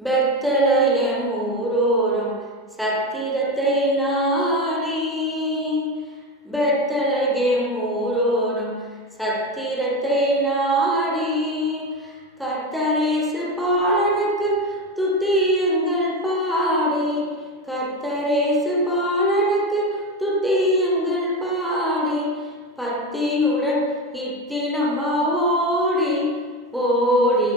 பெத்தலயம் ஊரோரம் சத்திரத்தை நாடி பெத்தலயம் ஊரோரம் சத்திரத்தை நாடி கர்த்தரேசு பாலனுக்கு துதியுங்கள் பாடி கர்த்தரேசு பாலனுக்கு துதியுங்கள் பாடி பத்தியுடன் இத்தினமா ஓடி ஓடி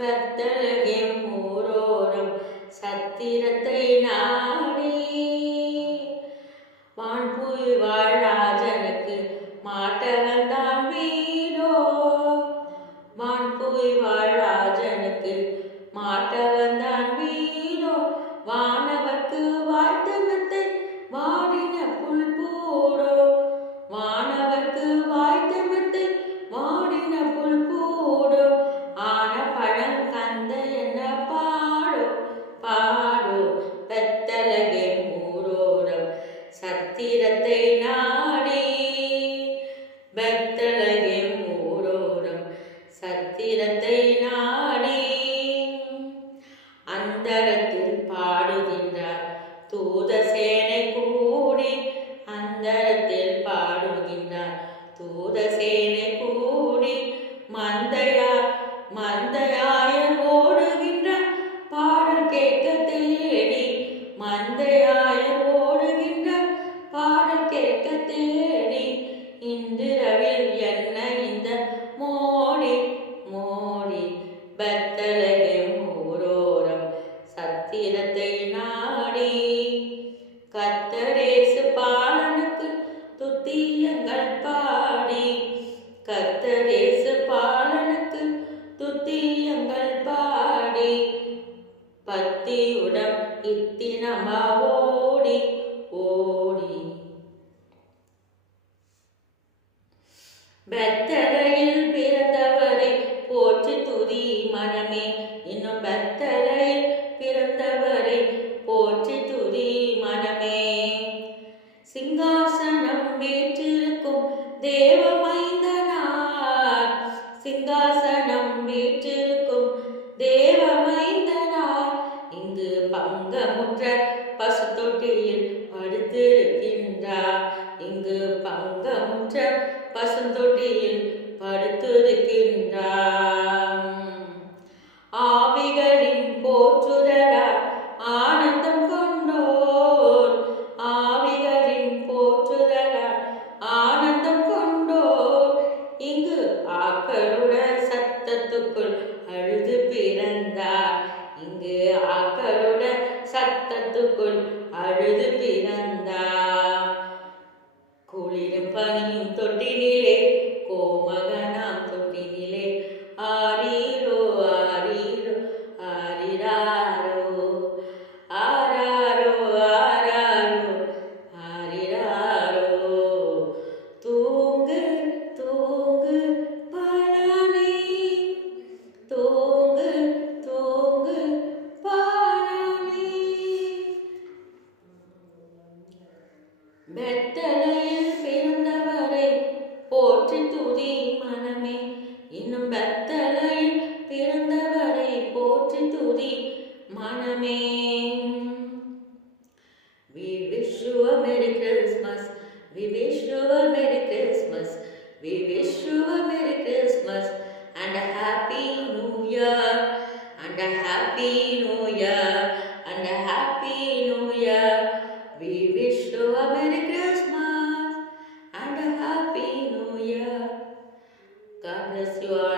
பெத்தலயம் ஊரோரம் சத்திரத்தை நாடி வான்புய் வாழ்ராஜனுக்கு மாட்டவன் தான் வீரோ வான்புய் வாழ்ராஜனுக்கு மாட்டவன் தான் வீரோ வானவர்க்கு வாய்த்தவத்தை வாடின புல் பூரோ வானவர்க்கு வாய்த்தவத்தை வாடின புல் பூரோ ஆன பழங்கந்த என்ன பாடோ பாடோ பெத்தலகேம் ஊரோரம் சத்திரத்தை நாடி பெத்தலகேம் ஊரோரம் சத்திரத்தை நாடி அந்தரத்தில் பாடுகின்றார் தூத சேனை கூடி அந்தரத்தில் பாடுகின்றார் தூத சேனை கூடி மந்தையாயர் ஓடுகின்ற பாடல் கேட்க தேடி மந்தையாயர் ஓடுகின்ற பாடல் கேட்க தேடி இன்றிரவில் என்ன இந்த மோடி மோடி பெத்தலகேம் ஊரோரம் சத்திரத்தை நாடி கர்த்தரேசு பாலனுக்கு துதியுங்கள் பாடி கர்த்தரேசு பாலனுக்கு துதியுங்கள் பாடி பத்தியுடன் இத்தினமா ஓடி ஓடி பெத்தலையில் பிறந்தவரை போற்றி துதி மனமே இன்னும் பெத்தலையில் பிறந்தவரை போற்றி துதி மனமே சிங்காசனம் வீற்றிருக்கும் தேவமைந்தனார் சிங்காசனம் வீற்றிருக்கும் தேவமைந்தனார் இங்கு பங்கமுற்ற பசுத்தொட்டியில் படுத்திருக்கின்றார் இங்கு பங்கமுற்ற பசுந்தொட்டியில் படுத்திருக்கின்றார் ஆவிகளின் போற்றுதலால் ஆனந்தம் கொண்டோர் ஆவிகளின் போற்றுதலால் ஆனந்தம் கொண்டோர் இங்கு ஆக்களுட சத்தத்துக்குள் அழுது பிறந்தார் இங்கு ஆக்களுட சத்தத்துக்குள் அழுது பிறந்தார் குளிரும் பனியும் தொட்டினிலே கோமகனாம் தொட்டினிலே ஆரீரோ ஆரீரோ ஆரிராரோ ஆராரோ ஆராரோ ஆரிராரோ தூங்கு தூங்கு பாலானே தூங்கு தூங்கு பாலானே பெத்தலையில் பிறந்தவரை போற்றி துதி மனமே இன்னும் பெத்தலையில் பிறந்தவரை போற்றி துதி மனமே We wish you a Merry Christmas. We wish you a Merry Christmas. We wish you a Merry Christmas and a Happy New Year and a Happy New Year and a Happy New Year. We wish you a Merry Christmas and a Happy New Year. God bless you all.